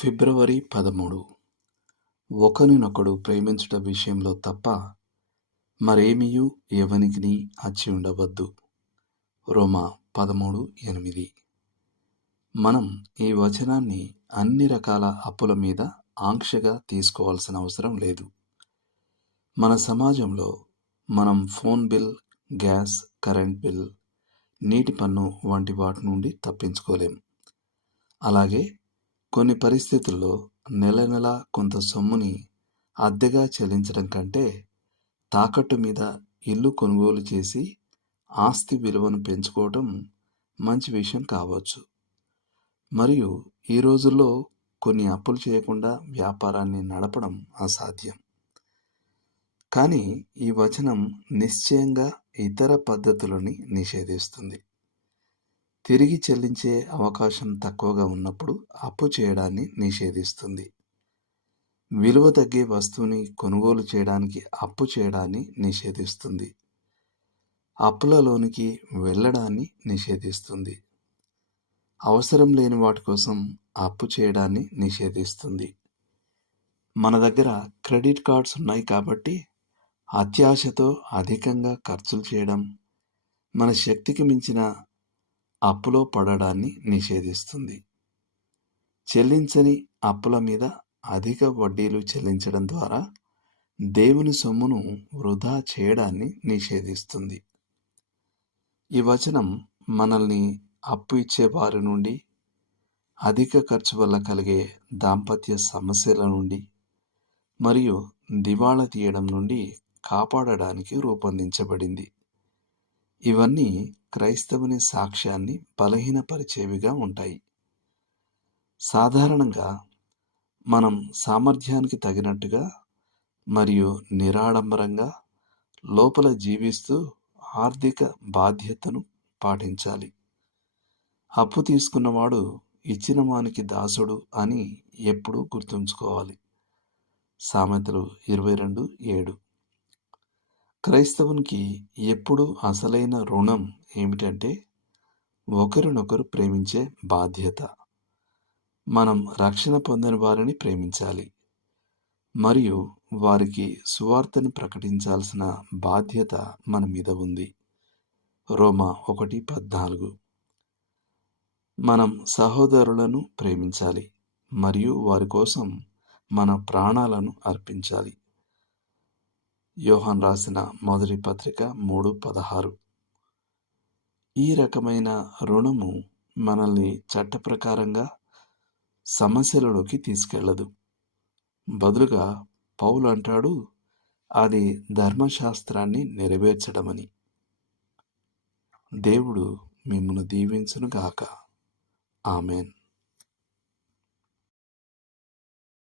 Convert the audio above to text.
ఫిబ్రవరి 13. ఒకరినొకడు ప్రేమించుట విషయంలో తప్ప మరేమియూ ఎవనికిని అచ్చి ఉండవద్దు. రోమా 13:8. మనం ఈ వచనాన్ని అన్ని రకాల అప్పుల మీద ఆంక్షగా తీసుకోవాల్సిన అవసరం లేదు. మన సమాజంలో మనం phone bill, gas, current bill, నీటి పన్ను వంటి వాటి నుండి తప్పించుకోలేం. అలాగే కొన్ని పరిస్థితుల్లో నెల నెల కొంత సొమ్ముని అద్దెగా చెల్లించడం కంటే తాకట్టు మీద ఇల్లు కొనుగోలు చేసి ఆస్తి విలువను పెంచుకోవటం మంచి విషయం కావచ్చు. మరియు ఈ రోజుల్లో కొన్ని అప్పులు చేయకుండా వ్యాపారాన్ని నడపడం అసాధ్యం. కానీ ఈ వచనం నిశ్చయంగా ఇతర పద్ధతులని నిషేధిస్తుంది. తిరిగి చెల్లించే అవకాశం తక్కువగా ఉన్నప్పుడు అప్పు చేయడాన్ని నిషేధిస్తుంది. విలువ తగ్గే వస్తువుని కొనుగోలు చేయడానికి అప్పు చేయడాన్ని నిషేధిస్తుంది. అప్పులలోనికి వెళ్ళడాన్ని నిషేధిస్తుంది. అవసరం లేని వాటి కోసం అప్పు చేయడాన్ని నిషేధిస్తుంది. మన దగ్గర క్రెడిట్ కార్డ్స్ ఉన్నాయి కాబట్టి అత్యాశతో అధికంగా ఖర్చులు చేయడం, మన శక్తికి మించిన అప్పులో పడడాన్ని నిషేధిస్తుంది. చెల్లించని అప్పుల మీద అధిక వడ్డీలు చెల్లించడం ద్వారా దేవుని సొమ్మును వృధా చేయడాన్ని నిషేధిస్తుంది. ఈ వచనం మనల్ని అప్పు ఇచ్చే వారి నుండి, అధిక ఖర్చు వల్ల కలిగే దాంపత్య సమస్యల నుండి మరియు దివాళా తీయడం నుండి కాపాడడానికి రూపొందించబడింది. ఇవన్నీ క్రైస్తవుని సాక్ష్యాన్ని బలహీనపరిచేవిగా ఉంటాయి. సాధారణంగా మనం సామర్థ్యానికి తగినట్టుగా మరియు నిరాడంబరంగా లోపల జీవిస్తూ ఆర్థిక బాధ్యతను పాటించాలి. అప్పు తీసుకున్నవాడు ఇచ్చిన వానికి దాసుడు అని ఎప్పుడూ గుర్తుంచుకోవాలి. సామెతలు 22:7. క్రైస్తవునికి ఎప్పుడు అసలైన రుణం ఏమిటంటే ఒకరినొకరు ప్రేమించే బాధ్యత. మనం రక్షణ పొందని వారిని ప్రేమించాలి మరియు వారికి సువార్తని ప్రకటించాల్సిన బాధ్యత మన మీద ఉంది. రోమా 1:14. మనం సహోదరులను ప్రేమించాలి మరియు వారి కోసం మన ప్రాణాలను అర్పించాలి. యోహాను రాసిన మొదటి పత్రిక 3:16. ఈ రకమైన రుణము మనల్ని చట్టప్రకారంగా సమస్యలలోకి తీసుకెళ్లదు. బదులుగా పౌలు అంటాడు, అది ధర్మశాస్త్రాన్ని నెరవేర్చడమని. దేవుడు మిమ్మును దీవించునుగాక. ఆమెన్.